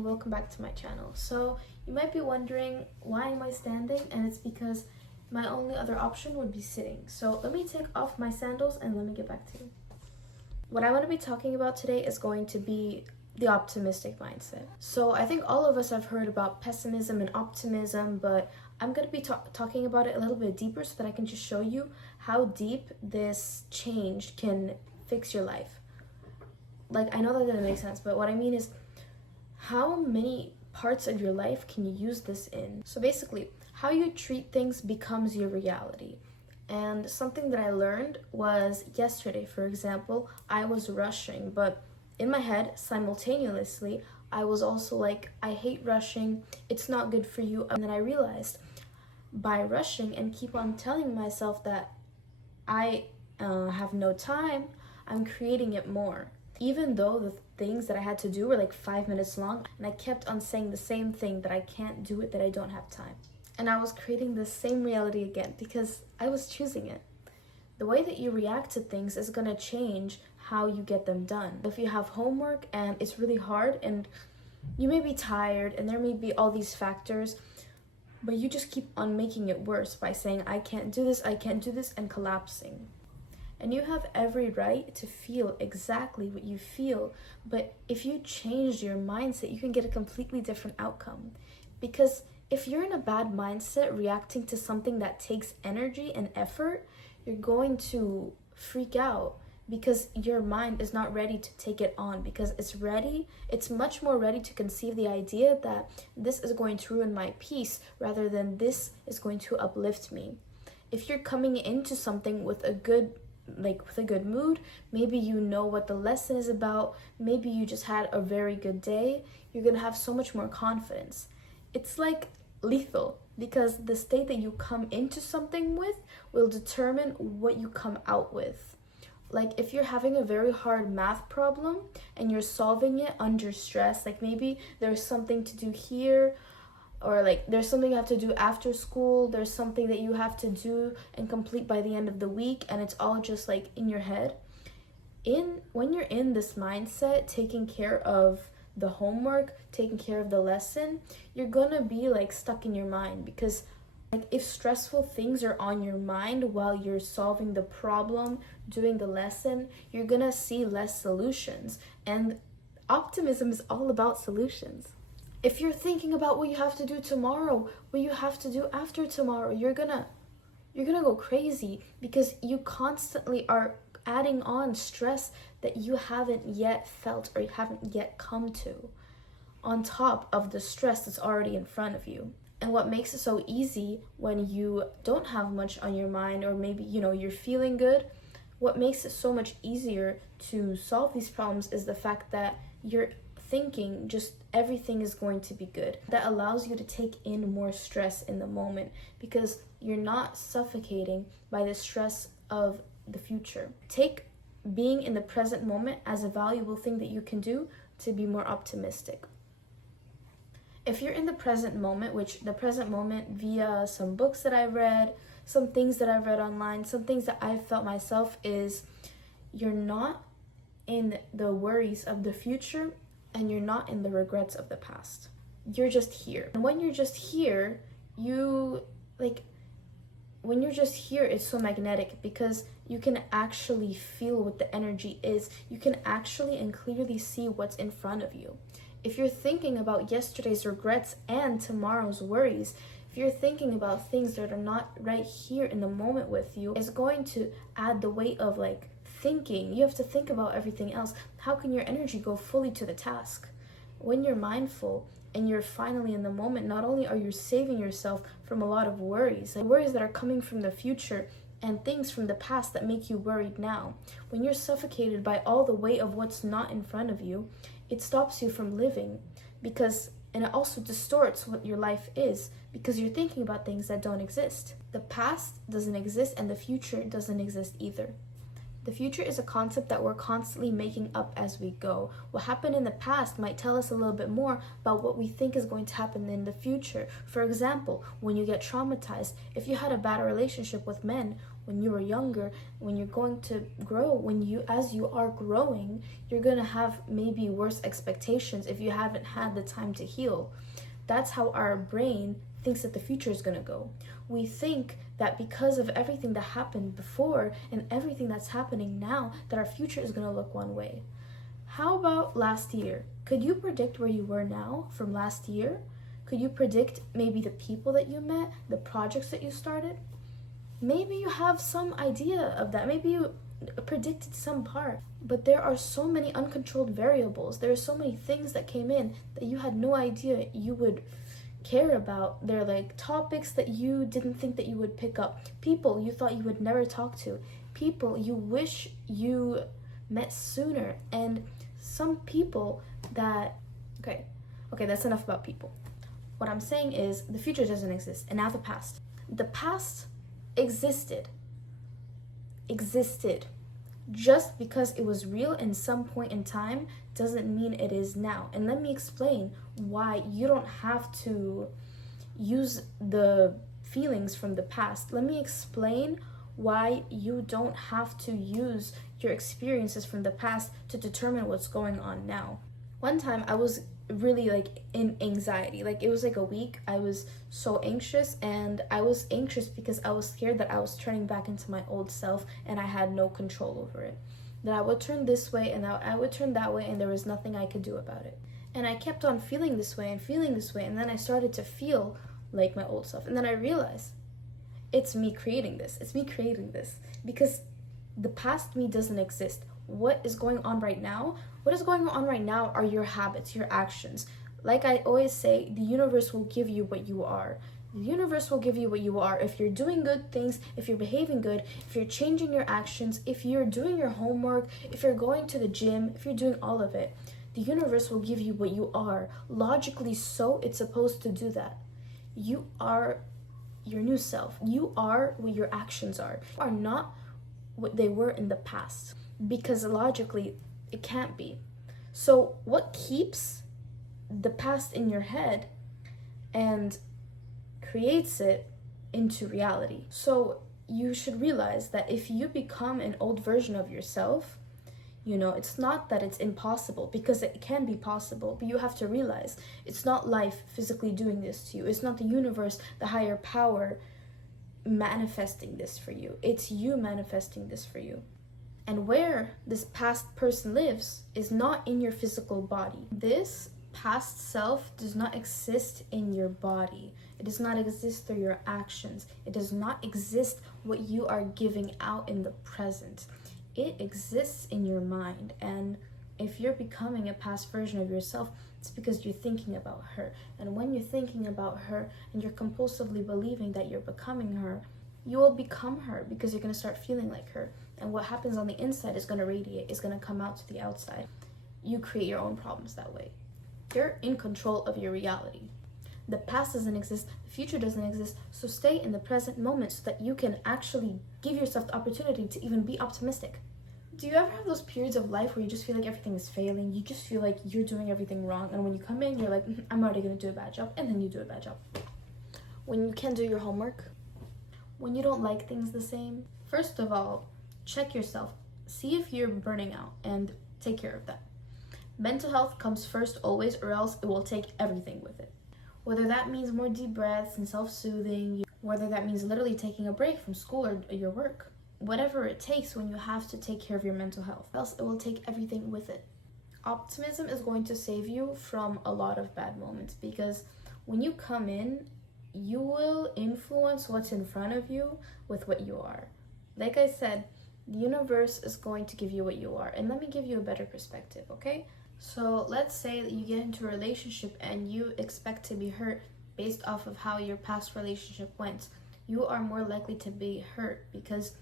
Welcome back to my channel. So you might be wondering, why am I standing? And it's because my only other option would be sitting. So let me take off my sandals and let me get back to you. What I want to be talking about today is going to be the optimistic mindset. So I think all of us have heard about pessimism and optimism, but I'm going to be talking about it a little bit deeper so that I can just show you how deep this change can fix your life. Like, I know that didn't make sense, but what I mean is, how many parts of your life can you use this in? So basically, how you treat things becomes your reality. And something that I learned was yesterday, for example, I was rushing, but in my head, simultaneously, I was also like, I hate rushing, it's not good for you. And then I realized, by rushing and keep on telling myself that I have no time, I'm creating it more. Even though the things that I had to do were like 5 minutes long, and I kept on saying the same thing, that I can't do it, that I don't have time. And I was creating the same reality again because I was choosing it. The way that you react to things is gonna change how you get them done. If you have homework and it's really hard and you may be tired and there may be all these factors, but you just keep on making it worse by saying, I can't do this, and collapsing. And you have every right to feel exactly what you feel, but if you change your mindset, you can get a completely different outcome. Because if you're in a bad mindset reacting to something that takes energy and effort, you're going to freak out because your mind is not ready to take it on, because it's much more ready to conceive the idea that this is going to ruin my peace rather than this is going to uplift me. If you're coming into something with a good mood, maybe you know what the lesson is about, maybe you just had a very good day, you're gonna have so much more confidence. It's like lethal, because the state that you come into something with will determine what you come out with. Like, if you're having a very hard math problem and you're solving it under stress, like maybe there's something to do here, or like there's something you have to do after school, there's something that you have to do and complete by the end of the week, and it's all just like in your head. When you're in this mindset, taking care of the homework, taking care of the lesson, you're gonna be like stuck in your mind, because like if stressful things are on your mind while you're solving the problem, doing the lesson, you're gonna see less solutions. And optimism is all about solutions. If you're thinking about what you have to do tomorrow, what you have to do after tomorrow, you're gonna go crazy, because you constantly are adding on stress that you haven't yet felt or you haven't yet come to, on top of the stress that's already in front of you. And what makes it so easy when you don't have much on your mind, or maybe you're feeling good, what makes it so much easier to solve these problems is the fact that you're thinking just everything is going to be good. That allows you to take in more stress in the moment, because you're not suffocating by the stress of the future. Take being in the present moment as a valuable thing that you can do to be more optimistic. If you're in the present moment, which the present moment via some books that I've read, some things that I've read online, some things that I've felt myself, is you're not in the worries of the future and you're not in the regrets of the past. You're just here. And when you're just here, it's so magnetic, because you can actually feel what the energy is. You can actually and clearly see what's in front of you. If you're thinking about yesterday's regrets and tomorrow's worries, if you're thinking about things that are not right here in the moment with you, it's going to add the weight of thinking. You have to think about everything else. How can your energy go fully to the task? When you're mindful and you're finally in the moment, not only are you saving yourself from a lot of worries that are coming from the future and things from the past that make you worried now. When you're suffocated by all the weight of what's not in front of you, it stops you from living, and it also distorts what your life is, because you're thinking about things that don't exist. The past doesn't exist and the future doesn't exist either. The future is a concept that we're constantly making up as we go. What happened in the past might tell us a little bit more about what we think is going to happen in the future. For example, when you get traumatized, if you had a bad relationship with men, when you were younger, when you're going to grow, as you are growing, you're going to have maybe worse expectations if you haven't had the time to heal. That's how our brain thinks that the future is going to go. We think that because of everything that happened before and everything that's happening now, that our future is going to look one way. How about last year? Could you predict where you were now from last year? Could you predict maybe the people that you met, the projects that you started? Maybe you have some idea of that. Maybe you predicted some part. But there are so many uncontrolled variables. There are so many things that came in that you had no idea you would care about. They're like topics that you didn't think that you would pick up. People you thought you would never talk to. People you wish you met sooner. And some people that... Okay, that's enough about people. What I'm saying is the future doesn't exist, and now the past. The past existed. Just because it was real in some point in time doesn't mean it is now. And let me explain why you don't have to use the feelings from the past. Let me explain why you don't have to use your experiences from the past to determine what's going on now. One time I was really in anxiety. It was a week. I was so anxious, and I was anxious because I was scared that I was turning back into my old self and I had no control over it. That I would turn this way and I would turn that way and there was nothing I could do about it. And I kept on feeling this way, and then I started to feel like my old self. And then I realized it's me creating this. Because the past me doesn't exist. What is going on right now? What is going on right now are your habits, your actions. Like I always say, the universe will give you what you are. The universe will give you what you are. If you're doing good things, if you're behaving good, if you're changing your actions, if you're doing your homework, if you're going to the gym, if you're doing all of it, the universe will give you what you are. Logically so, it's supposed to do that. You are your new self. You are what your actions are. You are not what they were in the past. Because logically, it can't be. So what keeps the past in your head and creates it into reality? So you should realize that if you become an old version of yourself, it's not that it's impossible, because it can be possible, but you have to realize it's not life physically doing this to you. It's not the universe, the higher power manifesting this for you. It's you manifesting this for you. And where this past person lives is not in your physical body. This past self does not exist in your body. It does not exist through your actions. It does not exist what you are giving out in the present. It exists in your mind. And if you're becoming a past version of yourself, it's because you're thinking about her. And when you're thinking about her and you're compulsively believing that you're becoming her, you will become her, because you're going to start feeling like her. And what happens on the inside is going to radiate, is going to come out to the outside. You create your own problems that way. You're in control of your reality. The past doesn't exist, the future doesn't exist, so stay in the present moment so that you can actually give yourself the opportunity to even be optimistic. Do you ever have those periods of life where you just feel like everything is failing? You just feel like you're doing everything wrong, and when you come in, you're like, I'm already going to do a bad job, and then you do a bad job. When you can't do your homework, when you don't like things the same, first of all, check yourself. See if you're burning out and take care of that. Mental health comes first always, or else it will take everything with it. Whether that means more deep breaths and self-soothing, whether that means literally taking a break from school or your work, whatever it takes when you have to take care of your mental health, else it will take everything with it. Optimism is going to save you from a lot of bad moments, because when you come in, you will influence what's in front of you with what you are. Like I said, the universe is going to give you what you are. And let me give you a better perspective, okay? So let's say that you get into a relationship and you expect to be hurt based off of how your past relationship went. You are more likely to be hurt because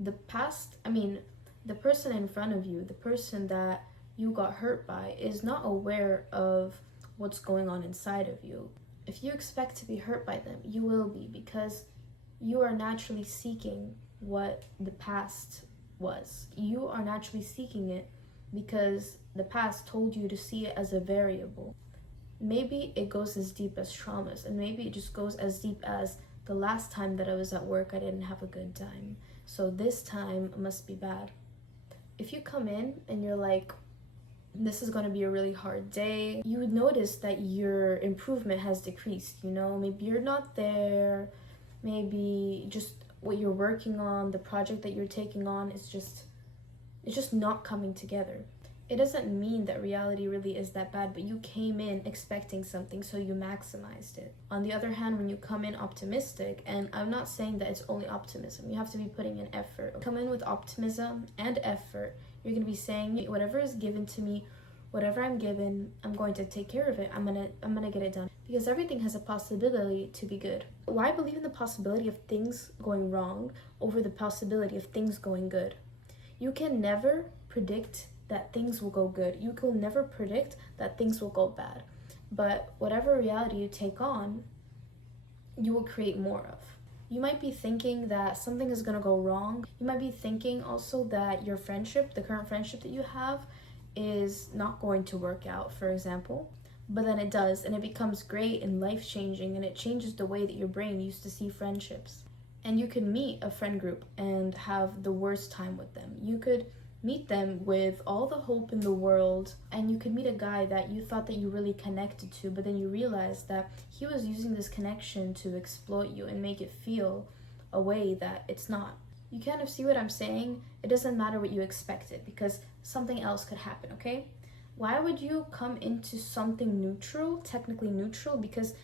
the person in front of you, the person that you got hurt by, is not aware of what's going on inside of you. If you expect to be hurt by them, you will be, because you are naturally seeking what the past was. You are naturally seeking it because the past told you to see it as a variable. Maybe it goes as deep as traumas, and maybe it just goes as deep as the last time that I was at work, I didn't have a good time. so this time must be bad. If you come in and you're like, this is going to be a really hard day, you would notice that your improvement has decreased. Maybe you're not there, maybe just what you're working on, the project that you're taking on is just not coming together. It doesn't mean that reality really is that bad, but you came in expecting something, so you maximized it. On the other hand, when you come in optimistic, and I'm not saying that it's only optimism, you have to be putting in effort. Come in with optimism and effort, you're going to be saying, whatever is given to me, whatever I'm given, I'm going to take care of it. I'm gonna get it done. Because everything has a possibility to be good. Why believe in the possibility of things going wrong over the possibility of things going good? You can never predict that things will go good. You can never predict that things will go bad. But whatever reality you take on, you will create more of. You might be thinking that something is going to go wrong. You might be thinking also that your friendship, the current friendship that you have, is not going to work out, for example. But then it does, and it becomes great and life-changing, and it changes the way that your brain used to see friendships. And you could meet a friend group and have the worst time with them. You could meet them with all the hope in the world, and you could meet a guy that you thought that you really connected to, but then you realized that he was using this connection to exploit you and make it feel a way that it's not. You kind of see what I'm saying? It doesn't matter what you expected, because something else could happen, okay? Why would you come into something neutral, technically neutral? Because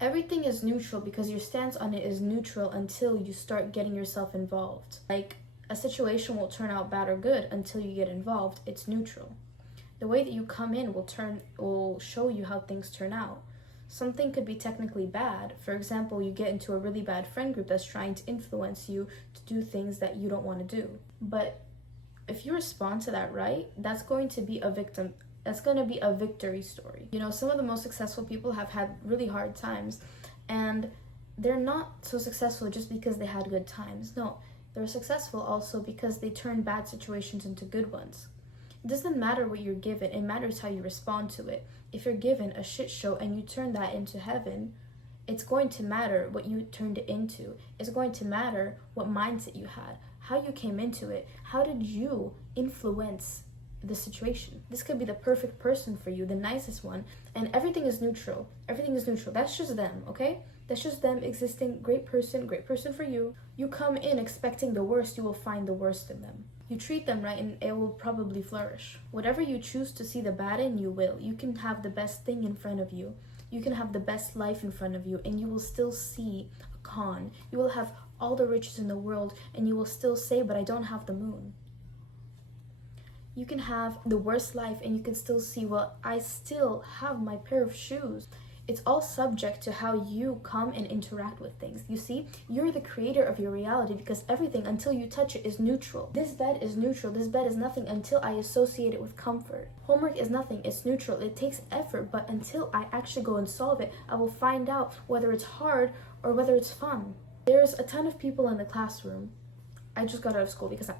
everything is neutral, because your stance on it is neutral until you start getting yourself involved. Like, a situation will turn out bad or good until you get involved. It's neutral. The way that you come in will show you how things turn out. Something could be technically bad. For example, you get into a really bad friend group that's trying to influence you to do things that you don't want to do. But if you respond to that right, that's going to be a victory story. Some of the most successful people have had really hard times, and they're not so successful just because they had good times. No, they're successful also because they turn bad situations into good ones. It doesn't matter what you're given, it matters how you respond to it. If you're given a shit show and you turn that into heaven, it's going to matter what you turned it into. It's going to matter what mindset you had, how you came into it, how did you influence the situation. This could be the perfect person for you, the nicest one, and everything is neutral. Everything is neutral. That's just them, okay? That's just them existing. Great person for you. You come in expecting the worst, you will find the worst in them. You treat them right and it will probably flourish. Whatever you choose to see the bad in, you will. You can have the best thing in front of you. You can have the best life in front of you, and you will still see a con. You will have all the riches in the world, and you will still say, but I don't have the moon. You can have the worst life and you can still see, well, I still have my pair of shoes. It's all subject to how you come and interact with things. You see, you're the creator of your reality, because everything until you touch it is neutral. This bed is neutral. This bed is nothing until I associate it with comfort. Homework is nothing. It's neutral. It takes effort, but until I actually go and solve it, I will find out whether it's hard or whether it's fun. There's a ton of people in the classroom. I just got out of school because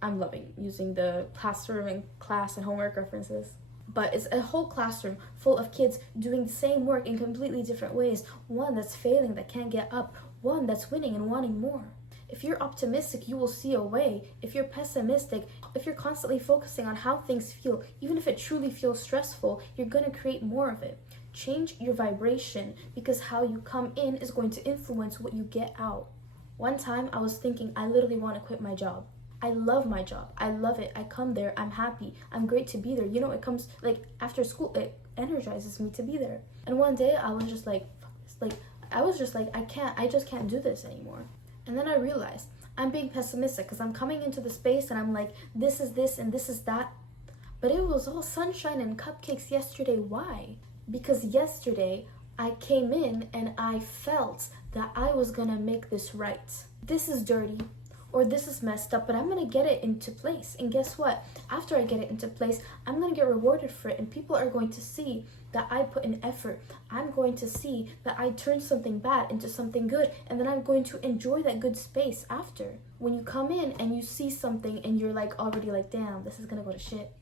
I'm loving using the classroom and class and homework references. But it's a whole classroom full of kids doing the same work in completely different ways. One that's failing, that can't get up. One that's winning and wanting more. If you're optimistic, you will see a way. If you're pessimistic, if you're constantly focusing on how things feel, even if it truly feels stressful, you're going to create more of it. Change your vibration, because how you come in is going to influence what you get out. One time I was thinking, I literally want to quit my job. I love my job. I love it. I come there. I'm happy. I'm great to be there. It comes like after school, it energizes me to be there. And one day I was just like, fuck this. I just can't do this anymore. And then I realized I'm being pessimistic because I'm coming into the space and I'm like, this is this and this is that. But it was all sunshine and cupcakes yesterday. Why? Because yesterday I came in and I felt that I was gonna make this right. This is dirty, or this is messed up, but I'm gonna get it into place. And guess what? After I get it into place, I'm gonna get rewarded for it, and people are going to see that I put in effort. I'm going to see that I turned something bad into something good, and then I'm going to enjoy that good space after. When you come in and you see something and you're like already like, damn, this is gonna go to shit.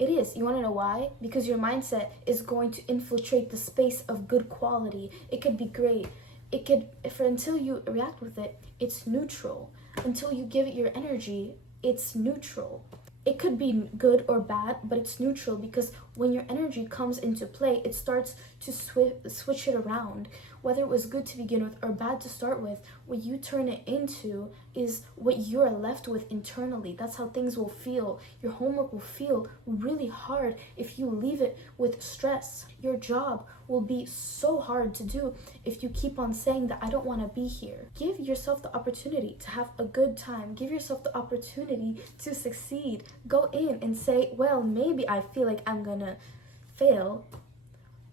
It is. You want to know why? Because your mindset is going to infiltrate the space of good quality. It could be great. it could, if until you react with it, it's neutral. Until you give it your energy, it's neutral. It could be good or bad, but it's neutral, because when your energy comes into play, it starts to switch it around. Whether it was good to begin with or bad to start with, what you turn it into is what you're left with internally. That's how things will feel. Your homework will feel really hard if you leave it with stress. Your job will be so hard to do if you keep on saying that I don't want to be here. Give yourself the opportunity to have a good time. Give yourself the opportunity to succeed. Go in and say, well, maybe I feel like I'm gonna fail,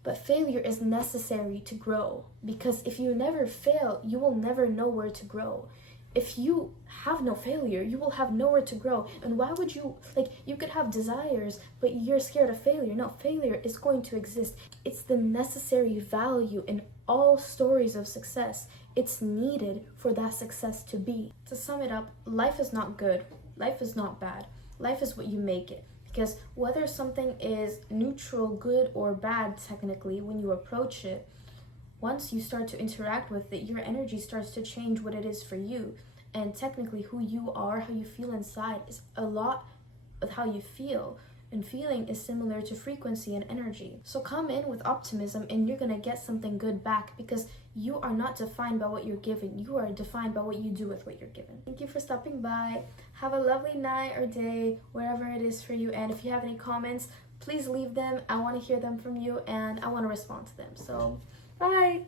but failure is necessary to grow, because if you never fail, you will never know where to grow. If you have no failure, you will have nowhere to grow. And why would you, you could have desires, but you're scared of failure. No, failure is going to exist. It's the necessary value in all stories of success. It's needed for that success to be. To sum it up, life is not good. Life is not bad. Life is what you make it. Because whether something is neutral, good, or bad, technically, when you approach it, once you start to interact with it, your energy starts to change what it is for you. And technically, who you are, how you feel inside, is a lot of how you feel. And feeling is similar to frequency and energy. So come in with optimism and you're going to get something good back, because you are not defined by what you're given. You are defined by what you do with what you're given. Thank you for stopping by. Have a lovely night or day, wherever it is for you. And if you have any comments, please leave them. I want to hear them from you and I want to respond to them. So, bye.